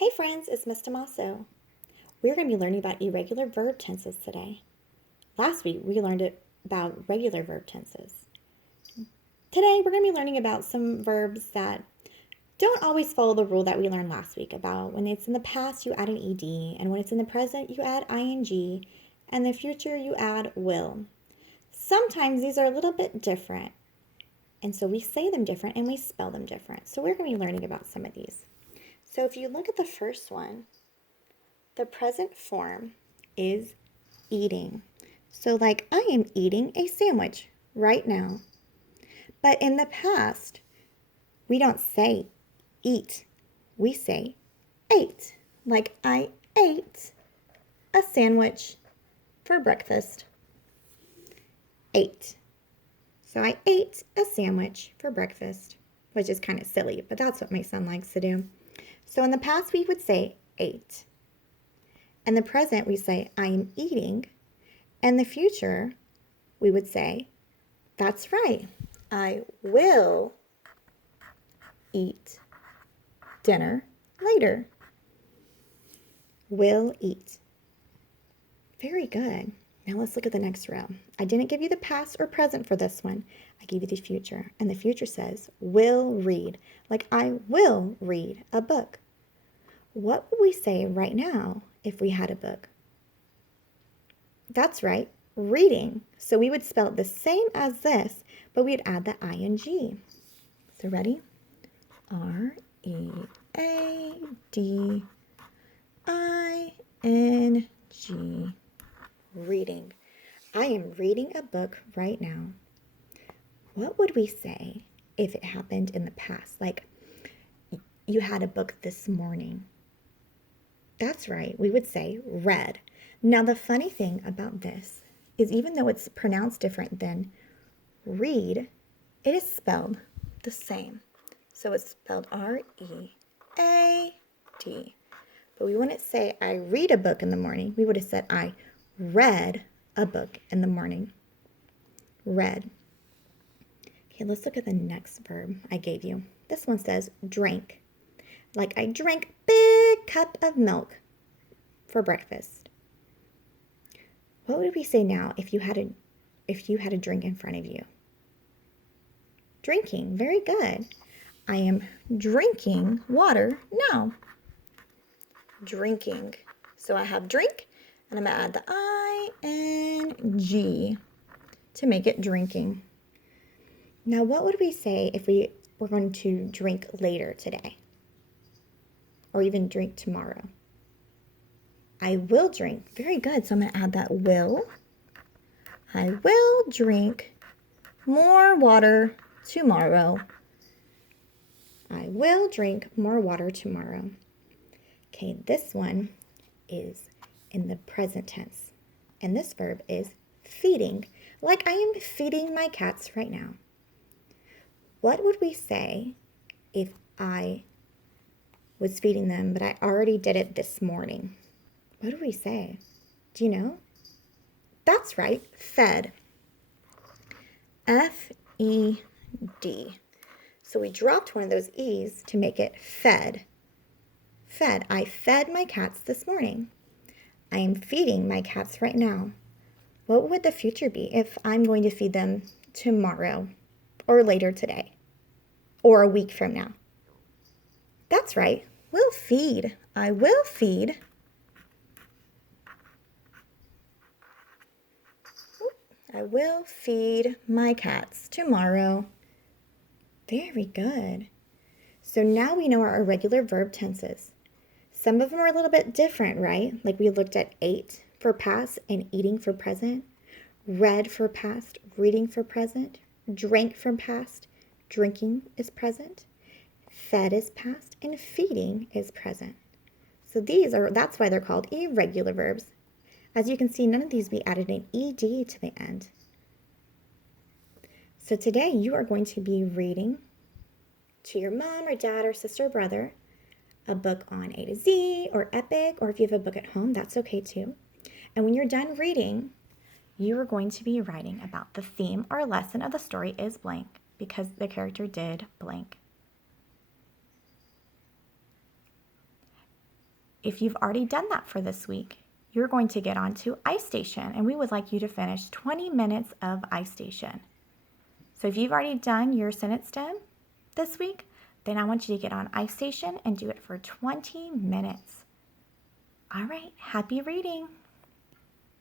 Hey friends, it's Miss Tomaso. We're going to be learning about irregular verb tenses today. Last week we learned about regular verb tenses. Today we're going to be learning about some verbs that don't always follow the rule that we learned last week about when it's in the past you add an ed, and when it's in the present you add ing, and the future you add will. Sometimes these are a little bit different, and so we say them different and we spell them different. So we're going to be learning about some of these. So if you look at the first one, the present form is eating. So like I am eating a sandwich right now. But in the past, we don't say eat. We say ate. Like I ate a sandwich for breakfast. Ate. So I ate a sandwich for breakfast, which is kind of silly, but that's what my son likes to do. So in the past, we would say ate. In the present, we say I am eating. In the future, we would say, that's right, I will eat dinner later. Will eat. Very good. Now let's look at the next row. I didn't give you the past or present for this one. I gave you the future. And the future says, will read. Like I will read a book. What would we say right now if we had a book? That's right, reading. So we would spell it the same as this, but we'd add the ing. So ready? R-E-A-D-I-N-G. Reading. I am reading a book right now. What would we say if it happened in the past? Like you had a book this morning. That's right, we would say read. Now the funny thing about this is even though it's pronounced different than read, it is spelled the same. So it's spelled R-E-A-D. But we wouldn't say I read a book in the morning. We would have said I read a book in the morning. Read. Okay, let's look at the next verb I gave you. This one says drank. Like I drank big cup of milk for breakfast. What would we say now if you had a drink in front of you? Drinking. Very good. I am drinking water now. Drinking. So I have drink, and I'm going to add the ing to make it drinking. Now, what would we say if we were going to drink later today? Or even drink tomorrow? I will drink. Very good. So I'm going to add that will. I will drink more water tomorrow. I will drink more water tomorrow. Okay, this one is in the present tense. And this verb is feeding. Like I am feeding my cats right now. What would we say if I was feeding them, but I already did it this morning? What do we say? Do you know? That's right, fed. F-E-D. So we dropped one of those E's to make it fed. Fed. I fed my cats this morning. I am feeding my cats right now. What would the future be if I'm going to feed them tomorrow or later today or a week from now? That's right. Will feed. I will feed. I will feed my cats tomorrow. Very good. So now we know our irregular verb tenses. Some of them are a little bit different, right? Like we looked at ate for past and eating for present, read for past, reading for present, drank for past, drinking is present, fed is past, and feeding is present. So that's why they're called irregular verbs. As you can see, none of these we added an ed to the end. So today you are going to be reading to your mom or dad or sister or brother a book on A to Z or Epic, or if you have a book at home, that's okay too. And when you're done reading, you are going to be writing about the theme or lesson of the story is blank because the character did blank. If you've already done that for this week, you're going to get on to iStation, and we would like you to finish 20 minutes of iStation. So if you've already done your sentence stem this week, then I want you to get on iStation and do it for 20 minutes. All right, happy reading.